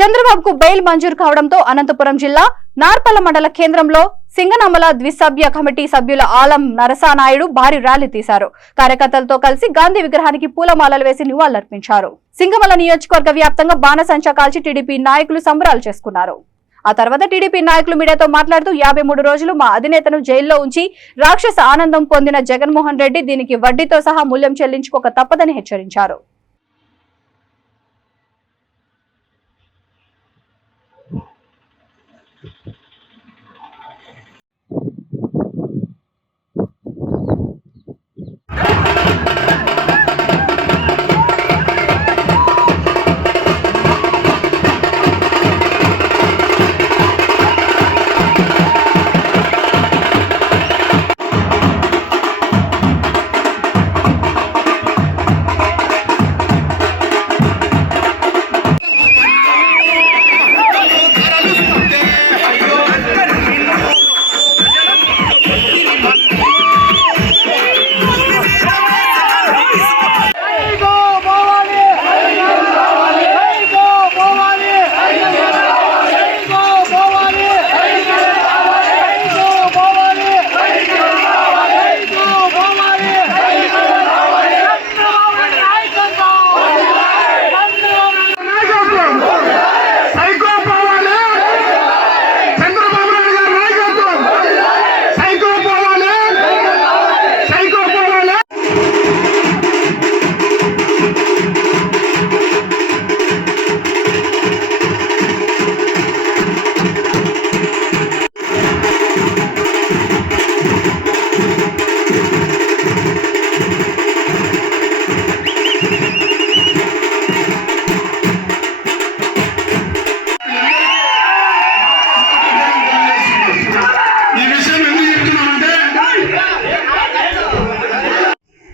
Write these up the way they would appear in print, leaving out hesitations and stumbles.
చంద్రబాబుకు బెయిల్ మంజూరు కావడంతో అనంతపురం జిల్లా నార్పల మండల కేంద్రంలో సింగనమల ద్విసభ్య కమిటీ సభ్యుల ఆలం నరసానాయుడు భారీ ర్యాలీ తీశారు. కార్యకర్తలతో కలిసి గాంధీ విగ్రహానికి పూలమాలలు వేసి నివాళులర్పించారు. సింగమల నియోజకవర్గ వ్యాప్తంగా బాణసంచా కాల్చి టీడీపీ నాయకులు సంబరాలు చేసుకున్నారు. ఆ తర్వాత టీడీపీ నాయకులు మీడియాతో మాట్లాడుతూ 53 రోజులు మా అధినేతను జైల్లో ఉంచి రాక్షస ఆనందం పొందిన జగన్మోహన్ రెడ్డి దీనికి వడ్డీతో సహా మూల్యం చెల్లించుకోక తప్పదని హెచ్చరించారు.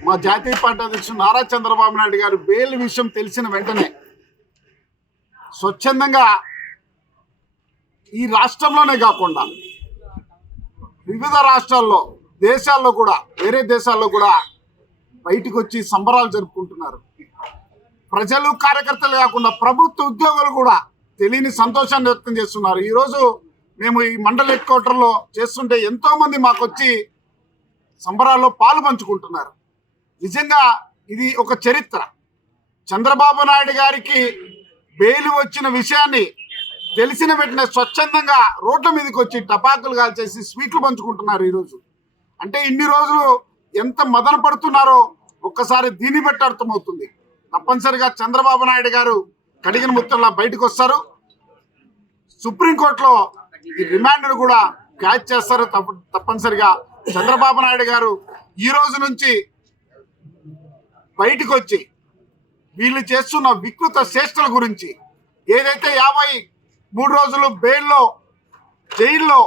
మా జాతీయ పార్టీ అధ్యక్షుడు నారా చంద్రబాబు నాయుడు గారు బెయిల్ విషయం తెలిసిన వెంటనే స్వచ్ఛందంగా ఈ రాష్ట్రంలోనే కాకుండా వివిధ రాష్ట్రాల్లో దేశాల్లో కూడా వేరే దేశాల్లో కూడా బయటకు వచ్చి సంబరాలు జరుపుకుంటున్నారు. ప్రజలు కార్యకర్తలు కాకుండా ప్రభుత్వ ఉద్యోగులు కూడా తెలియని సంతోషాన్ని వ్యక్తం చేస్తున్నారు. ఈరోజు మేము ఈ మండల హెడ్ క్వార్టర్లో చేస్తుంటే ఎంతోమంది మాకు వచ్చి సంబరాల్లో పాలు పంచుకుంటున్నారు. నిజంగా ఇది ఒక చరిత్ర. చంద్రబాబు నాయుడు గారికి బెయిల్ వచ్చిన విషయాన్ని తెలిసిన వెంటనే స్వచ్ఛందంగా రోడ్ల మీదకి వచ్చి టపాకులు కాల్చేసి స్వీట్లు పంచుకుంటున్నారు. ఈరోజు అంటే ఇన్ని రోజులు ఎంత మదన పడుతున్నారో ఒక్కసారి దీన్ని బట్టి అర్థమవుతుంది. తప్పనిసరిగా చంద్రబాబు నాయుడు గారు కడిగిన ముత్తల్లా బయటకు వస్తారు. సుప్రీంకోర్టులో ఈ రిమాండ్ను కూడా క్యాచ్ చేస్తారు. తప్పనిసరిగా చంద్రబాబు నాయుడు గారు ఈ రోజు నుంచి బయటకు వచ్చి వీళ్ళు చేస్తున్న వికృత చేష్టల గురించి ఏదైతే 53 రోజులు బెయిల్లో జైల్లో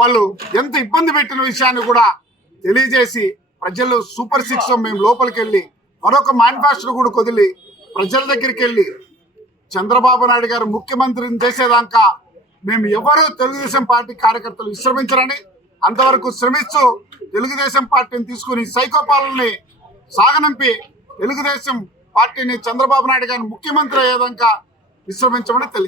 వాళ్ళు ఎంత ఇబ్బంది పెట్టిన విషయాన్ని కూడా తెలియజేసి ప్రజలు సూపర్ 6 మేము లోపలికి వెళ్ళి మరొక మేనిఫెస్టో కూడా కొదిలి ప్రజల దగ్గరికి వెళ్ళి చంద్రబాబు నాయుడు గారు ముఖ్యమంత్రిని చేసేదాకా మేము ఎవరు తెలుగుదేశం పార్టీ కార్యకర్తలు విశ్రమించరని అంతవరకు శ్రమిస్తూ తెలుగుదేశం పార్టీని తీసుకుని సైకోపాలని సాగనంపి తెలుగుదేశం పార్టీని చంద్రబాబు నాయుడు గారిని ముఖ్యమంత్రి అయ్యేదాకా విశ్రమించమని తెలియదు.